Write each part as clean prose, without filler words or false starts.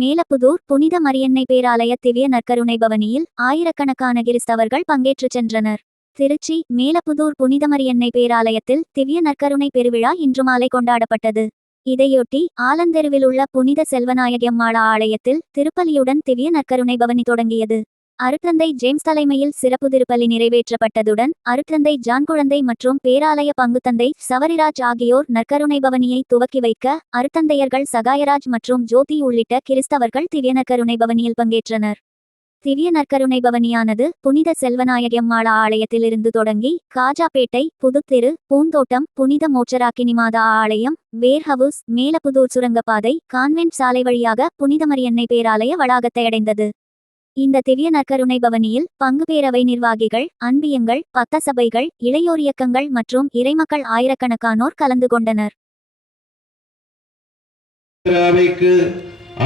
மேலப்புதூர் புனித மரியன்னை பேராலய திவ்ய நற்கருணை பவனியில் ஆயிரக்கணக்கான கிறிஸ்தவர்கள் பங்கேற்றுச் சென்றனர். திருச்சி மேலப்புதூர் புனித மரியன்னை பேராலயத்தில் திவ்ய நற்கருணை பெருவிழா இன்று மாலை கொண்டாடப்பட்டது. இதையொட்டி ஆலந்தெருவில் உள்ள புனித செல்வநாயகியம்மாள் ஆலயத்தில் திருப்பலியுடன் திவ்ய நற்கருணை பவனி தொடங்கியது. அருட்தந்தை ஜேம்ஸ் தலைமையில் சிறப்பு திருப்பலி நிறைவேற்றப்பட்டதுடன் அருட்தந்தை ஜான் குழந்தை மற்றும் பேராலய பங்குத்தந்தை சவரிராஜ் ஆகியோர் நற்கருணை பவனியை துவக்கி வைக்க அருட்தந்தையர்கள் சகாயராஜ் மற்றும் ஜோதி உள்ளிட்ட கிறிஸ்தவர்கள் திவ்ய நற்கருணை பவனியில் பங்கேற்றனர். திவ்ய நற்கருணை பவனியானது புனித செல்வநாயகியம்மாள் ஆலயத்திலிருந்து தொடங்கி காஜாப்பேட்டை, புதுத்தெரு, பூந்தோட்டம், புனித மோட்சராக்கினி மாதா ஆலயம், வேர்ஹவுஸ், மேலப்புதூர் சுரங்கப்பாதை, கான்வென்ட் சாலை வழியாக புனித மரியன்னை பேராலய வளாகத்தை அடைந்தது. இந்த திவ்ய நற்கருணை பவனியில் பங்கு பேரவை நிர்வாகிகள், அன்பியங்கள், பக்க சபைகள், இளையோர் இயக்கங்கள் மற்றும் இறைமக்கள் ஆயிரக்கணக்கானோர் கலந்து கொண்டனர்.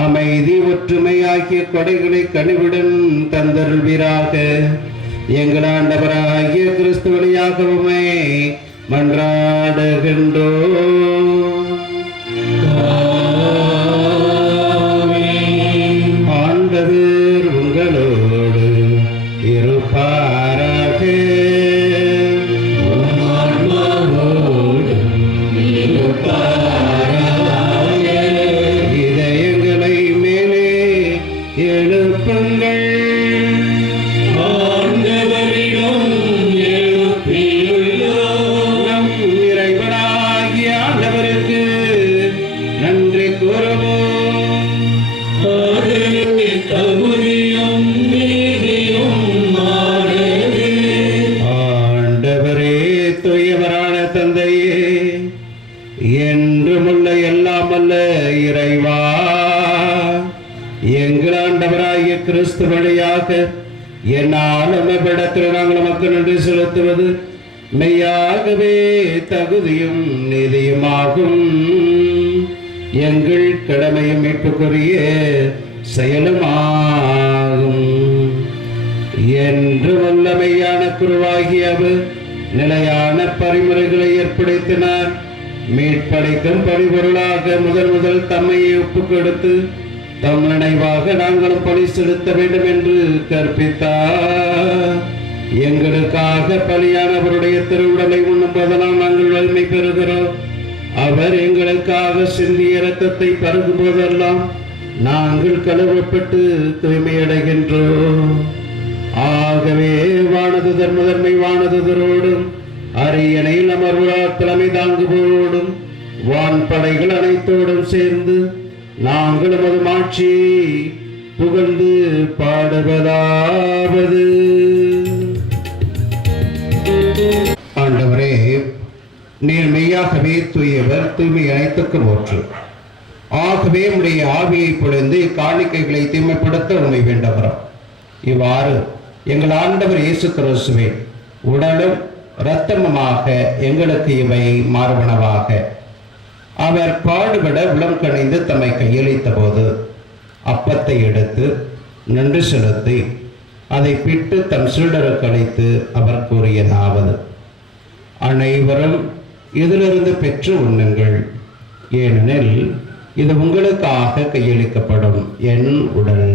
அமைதி ஒற்றுமை ஆகிய கொடைகளை கனிவுடன் தந்தருள்வீராக. எங்கள் ஆண்டவராகிய கிறிஸ்து வழியாக உம்மை மன்றாடுகின்றோம். ஆண்டவர் உங்களோடு இருப்பாராக. இதயங்களை மேலே எழுப்புங்கள். நம் இறைவனாகிய ஆண்டவருக்கு நன்றி கூறுவோம். ஆண்டவரே, தூயவரான தந்தையே, என்றுமுள்ள எல்லாம் அல்ல இறைவா, எங்கள் ஆண்டவராகிய கிறிஸ்து வழியாக என்னாலும் எவ்விடத்தில் நாங்கள் நமக்கு நன்றி செலுத்துவது மெய்யாகவே தகுதியும் நீதியுமாகும். எங்கள் கடமையும் மீட்புக்குரிய செயலுமாகும். என்று வல்லமையான குருவாகிய அவர் நிலையான பரிமுறைகளை ஏற்படுத்தினார். மீட்படைக்கும் பரிபொருளாக முதல் தம்மையை ஒப்புக் கொடுத்து தம் நினைவாக நாங்களும் பலி செலுத்த வேண்டும் என்று கற்பித்தார். எங்களுக்காக பலியான அவருடைய திருவுடலை உண்ணும் போதெல்லாம் நாங்கள் வலிமை பெறுகிறோம். அவர் எங்களுக்காக சிந்திய இரத்தத்தை பருகும் போதெல்லாம் நாங்கள் கழுவப்பட்டு தூய்மையடைகின்றோம். ஆகவே வானதுதர் முதன்மை வானதுதரோடும் அரியணையில் அமர்வார் தலைமை தாங்குவோடும் வான்படைகள் அனைத்தோடும் சேர்ந்து நாங்கள் நமது மாட்சியை புகழ்ந்து பாடுவதாவது. ஆண்டவரே, நீர் மெய்யாகவே தூயவர், தூய்மை அனைத்துக்கும் ஒன்று. ஆகவே உடைய ஆவியை பொழிந்து இக்காணிக்கைகளை தூய்மைப்படுத்த உண்மை வேண்டவரம். இவ்வாறு எங்கள் ஆண்டவர் இயேசு கிறிஸ்துவே உடலும் இரத்தமுமாக எங்களுக்கு இவை மாறுவனவாக. அவர் பாடுபட உளம் கணிந்து தம்மை கையளித்த போது அப்பத்தை எடுத்து நன்றி செலுத்தி அதை பிட்டு தம் சீடருக்கு அளித்து அவர் கூறியதாவது: அனைவரும் இதிலிருந்து பெற்று உண்ணுங்கள், ஏனெனில் இது உங்களுக்காக கையளிக்கப்படும் என் உடல்.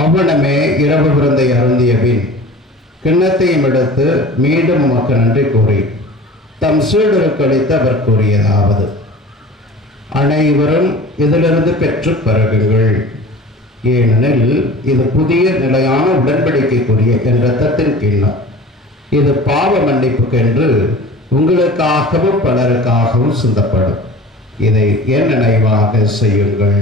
அவ்வளமே இரவு விருந்தை அருந்திய பின் கிண்ணத்தையும் எடுத்து மீண்டும் உமக்கு நன்றி கூறி தம் சீடருக்கு அளித்து அவர் கூறியதாவது: அனைவரும் இதிலிருந்து பெற்று பருகுங்கள், ஏனெனில் இது புதிய நிலையான உடன்படிக்கைக்குரிய என் இரத்தத்தின் கிண்ணம். இது பாவ மன்னிப்புக்கென்று உங்களுக்காகவும் பலருக்காகவும் சிந்தப்படும். இதை என் நினைவாக செய்யுங்கள்.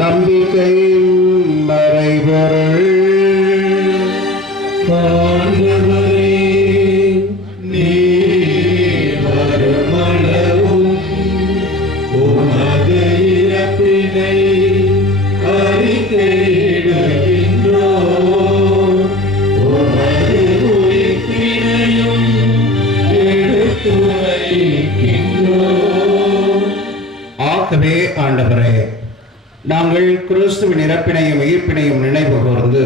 நம்பிக்கை மறைபொருள் உமது உயிர்ப்பினையும் எடுத்துரைக்கின்றோம். கிறிஸ்துவின் இறப்பினையும் உயிர்ப்பினையும் நினைவு கூர்ந்து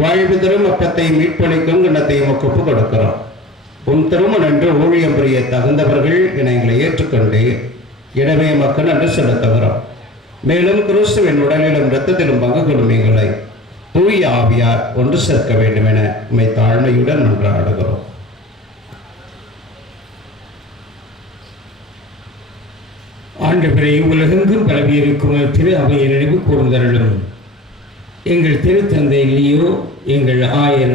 வாழ்வு தரும் அப்பத்தை மீட்பளிக்கும் கிண்ணத்தையும் ஒப்புக் கொடுக்கிறோம். உன் திருமணம் என்று ஊழியம் புரிய தகுந்தவர்கள் என எங்களை ஏற்றுக்கொண்டு எனவே மக்கள் நன்றி செலுத்துகிறோம். மேலும் கிறிஸ்துவின் உடலிலும் இரத்தத்திலும் பங்கு கொள்ளும் எங்களை தூய ஆவியார் ஒன்று சேர்க்க வேண்டும் என உம்மை தாழ்மையுடன் மன்றாடுகிறோம். ஆண்டவரை உலகெங்கும் பரவியிருக்கும் திரு அவையை நினைவு கூர்ந்தருளும். எங்கள் திருத்தந்தை லியோ, எங்கள் ஆயர்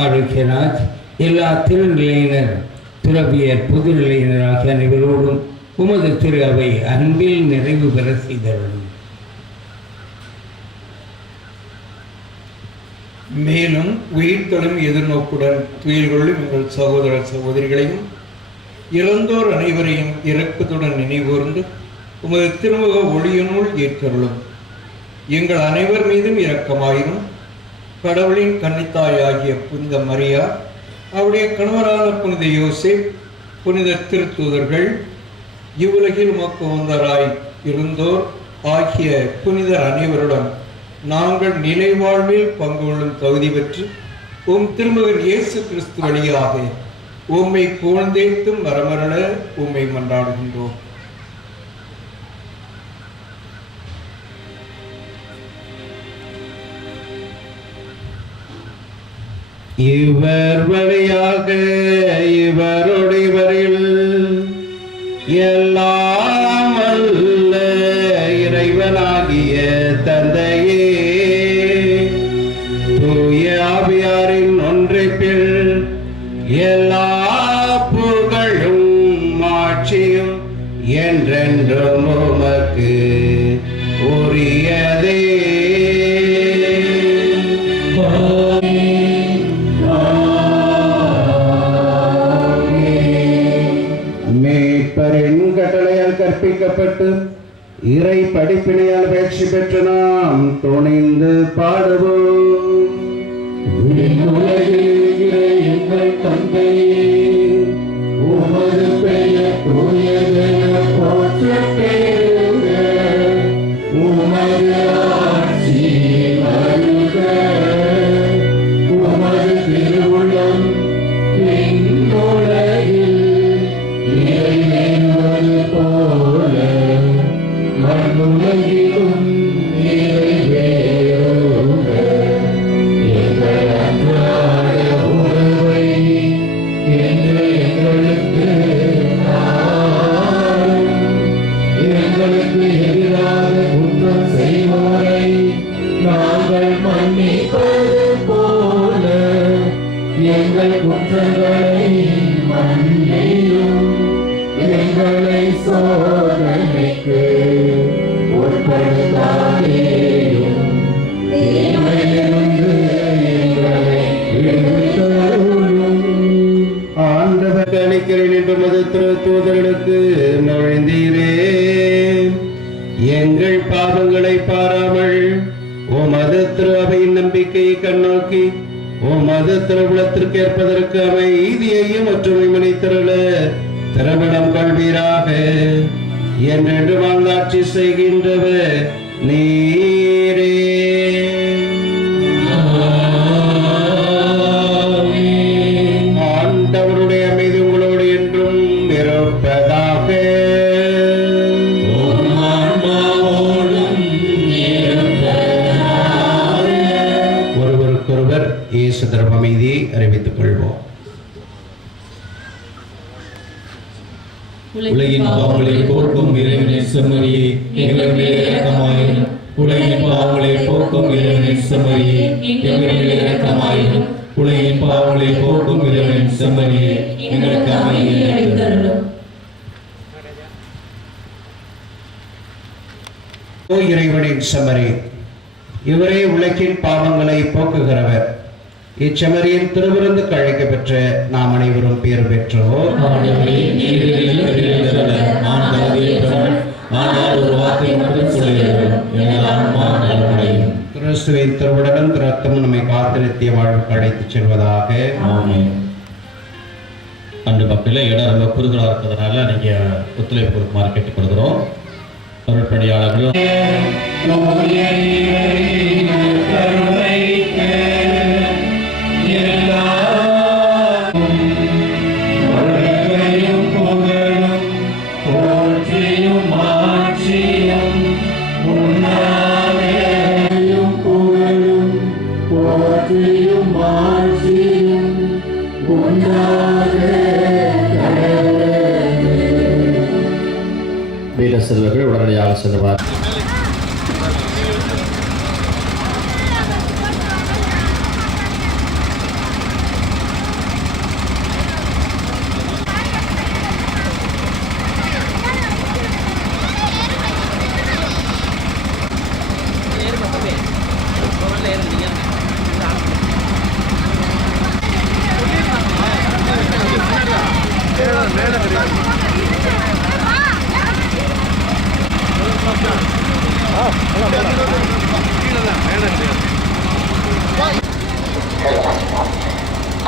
ஆரோக்கியராஜ், எல்லா திருநிலையினர், துறவியர், பொதுநிலையினர் ஆகிய அனைவரோடும் உமது திரு அவை அன்பில் நிறைவு பெற செய்தருளும். மேலும் உயிர்த்தலும் எதிர்நோக்குடன் துயில் கொள்ளும் எங்கள் சகோதர சகோதரிகளையும் இறந்தோர் அனைவரையும் இரக்கத்துடன் நினைவூர்ந்து உமது திருமுக ஒளியினுள் ஏற்றருளும். எங்கள் அனைவர் மீதும் இரக்கமாயிரும். கடவுளின் கன்னித்தாயாகிய புனித மரியா, அவருடைய கணவரான புனித யோசேப், புனித திருத்தூதர்கள், இவ்வுலகில் உமக்கு வந்தராய் இருந்தோர் ஆகிய புனிதர் அனைவருடன் நாங்கள் நிலை வாழ்வில் பங்கு கொள்ளும் தகுதி பெற்று உம் திருமகன் இயேசு கிறிஸ்து வழியாக உம்மை புகழ்ந்தேத்தும் வரமருள உம்மை மன்றாடுகின்றோம். இவர் வழியாக இவருடையவரில் எல்லாம் அல்ல இறைவனாகிய தந்தையே, தூய ஆவியாரின் ஒன்றிப்பில் எல்லா புகழும் ஆட்சியும் என்றென்றும் உமக்கு உரியதே. மேய்ப்பரின் கட்டளையால் கற்பிக்கப்பட்டு இறை படிப்பினையால் பயிற்சி பெற்று நாம் துணிந்து பாடுவோம். எங்கள் தந்தையே, உமது பெயர் தூயதென போற்றப் பெறுக. உமது ஆட்சி வருக. உமது திருவுளம் விண்ணுலகில் நிறைவேறுவது போல மண்ணுலகிலும் நிறைவேறுக. எங்கள் அன்றாட உணவை இன்று எங்களுக்கு தாரும். எங்களுக்கு எதிராக குற்றம் செய்வோரை நாங்கள் மன்னிப்பது போல எங்கள் குற்றங்களை மன்னியும். எங்களை சோதனைக்கு உட்படுத்தாதேயும், தீமையிலிருந்து எங்களை விடுவித்தருளும். ஆண்டவர் அளிக்கிறேன் என்று மது தூதர்களுக்கு நுழைந்தீரே. எங்கள் பாவங்களை பாராமல் உமது திரு அவையின் நம்பிக்கையை கண்ணோக்கி உமது திருவுளத்திற்கு ஏற்பதற்கு அமைதியையும் ஒற்றுமை மனிதருள திருவிடம் கல்வீராக. என்றென்று வாழ்ந்தாட்சி செய்கின்றவர் நீரே. ஆண்டவருடைய அமைதி உங்களோடு என்றும் இருப்பதாக. ஒருவருக்கொருவர் இயேசு தரும் அமைதியை அறிவித்துக் கொள்வோம். உலகின் பாவங்களை போக்கும் இறைவனின் செம்மறியே, எங்கள் மேல் இரக்கமாயிரும். உலகின் பாவங்களை போக்கும் இறைவனின் செம்மறியே, எங்கள் மேல் இரக்கமாயிரும். உலகின் பாவங்களை போக்கும் இறைவனின் செம்மறியே, எங்களுக்கு அமைதியை அளித்தருளும். ஓ இறைவனின் செம்மறி, இவரே உலகின் பாவங்களை போக்குகிறவர். இச்செம்மறியின் திருவிருந்து அழைக்க பெற்ற நாம் அனைவரும் பேர் பெற்றோர். கிறிஸ்துவின் திருவுடலும் இரத்தமும் நம்மை காத்து நித்திய வாழ்வுக்கு அழைத்துச் செல்வதாக. அன்று மக்களே இடம் ரொம்ப குறுகலாக இருக்கிறதுனால நீங்கள் ஒத்துழைப்பு கொடுக்குமாறு கேட்டுக்கொள்கிறோம். அருட்பணியாளர்களும் வீர செல்வர்கள் உடனடியாக செல்வார்.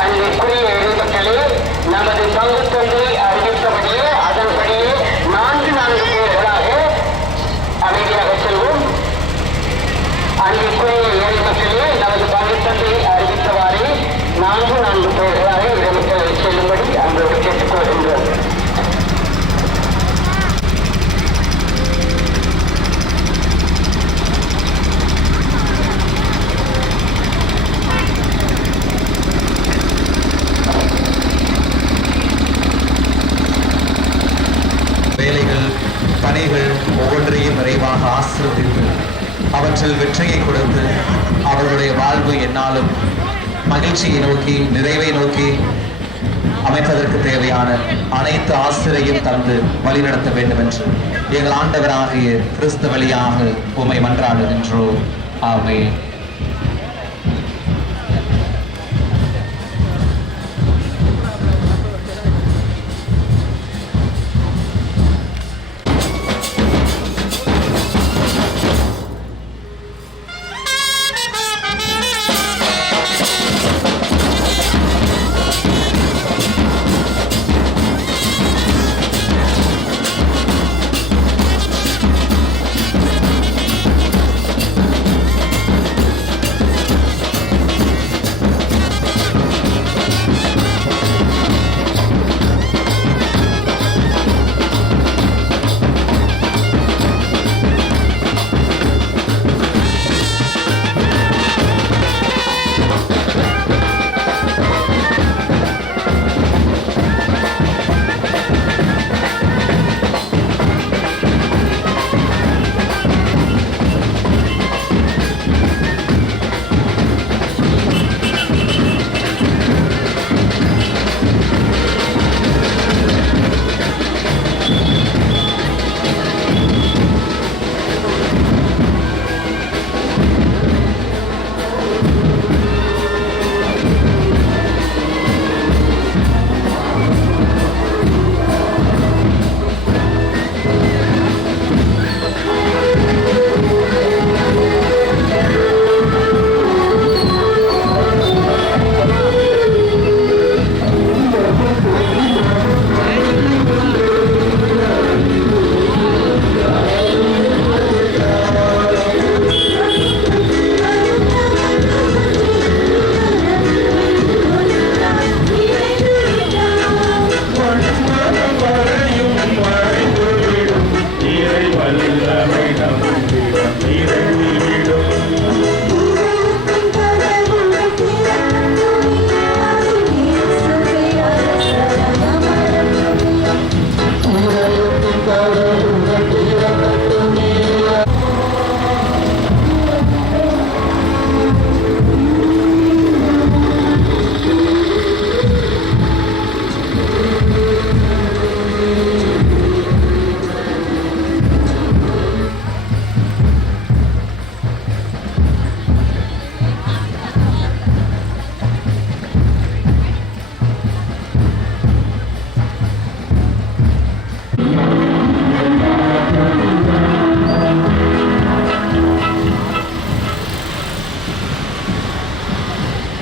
அன்றைக்குரிய எழுத்துக்களே நமது பங்கு தொகை அறிவித்தபடியே அதன்படியே 4 பேர்களாக அமைதியாக செல்வோம். அன்றைக்குரிய எழுத்துக்களே நமது பங்கு தொகை அறிவித்தவாறே 4 பேர்களாக இடமிட்டு செல்லும்படி அன்போடு கேட்டுக்கொள்கின்றோம். வேலைகள் பணிகள் ஒவ்வொன்றையும் நிறைவாக ஆசீர்வதித்து அவற்றில் வெற்றியை கொடுத்து அவர்களுடைய வாழ்வு என்னாலும் மகிழ்ச்சியை நோக்கி நிறைவை நோக்கி அமைப்பதற்கு தேவையான அனைத்து ஆசிரியையும் தந்து வழிநடத்த வேண்டும் என்று எங்கள் ஆண்டவராகிய கிறிஸ்து வழியாக உம்மை மன்றாடுகின்றோம். ஆமென்.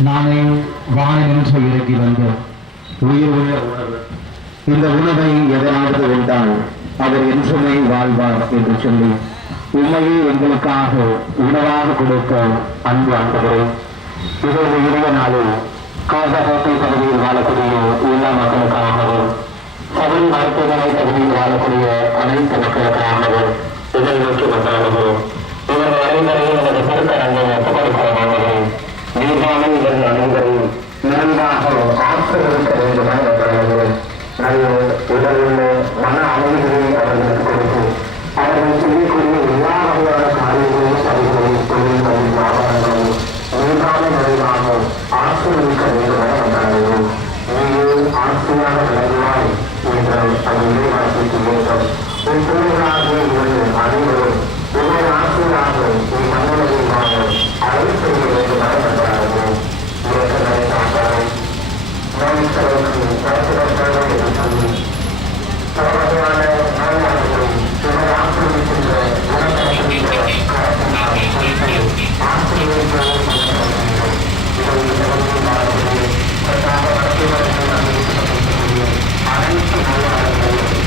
நானே வானின்று இறங்கி வந்த உயிர் உள்ள உணவு. இந்த உணவை எதையாவது உண்டால் அவர் என்றுமே வாழ்வார் என்று சொல்லி உண்மையை எங்களுக்காக உணவாக கொடுத்த அன்பு ஆண்டவரே, இதோடு இனிய நாளில் காசகோட்டை பகுதியில் வாழக்கூடிய எல்லா மக்களுக்காகவும் சபரி மருத்துவமனை பகுதியில் வாழக்கூடிய அனைத்து மக்களுக்காகவும் இதை நோக்கி கொண்டாடுகிறோம். இவர்கள் அனைவரையும் எனது திருக்கரங்கள் ஒப்புக்கொடுக்கிறோம். நீர்வான இவர்கள் அனைவரையும் நிறைவாக ஆசிரியர்க்க வேண்டுமென என்றார்கள். நல்ல உடலுள்ள மன அமைதியை அவர்களுக்கு கொடுத்து அவர்கள் செய்யக்கூடிய எல்லா வகையான காரியங்களையும் பணிகளையும் தொழில்களின் வியாபாரங்களையும் நீர்வான நிறைவாக ஆசிரியர்க்க வேண்டுமென என்றார்கள். நீயும் ஆசிரியாக விளங்குவாய் என்று அதை இறைவாசிக்கு வேண்டும். உன் பிள்ளைகளாகிய இவர்கள் அனைவரும் உன்னை ஆசிரியராக நீ மன்னர்கள் வாங்க அழைத்து செய்ய வேண்டுமென என்றார்கள். மனுஷருக்கு பரசுரப்பாக என்று சொல்லி பலவகையான நோயாளிகளை இவர் ஆசிரியர்கின்ற குணப்படுத்துகின்ற கரத்தினால் ஆசிரியர்கள் அனைத்து நோயாளிகளையும்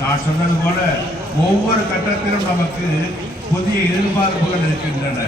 நான் சொன்னது போல ஒவ்வொரு கட்டத்திலும் நமக்கு புதிய எதிர்பார்ப்புகள் இருக்கின்றன.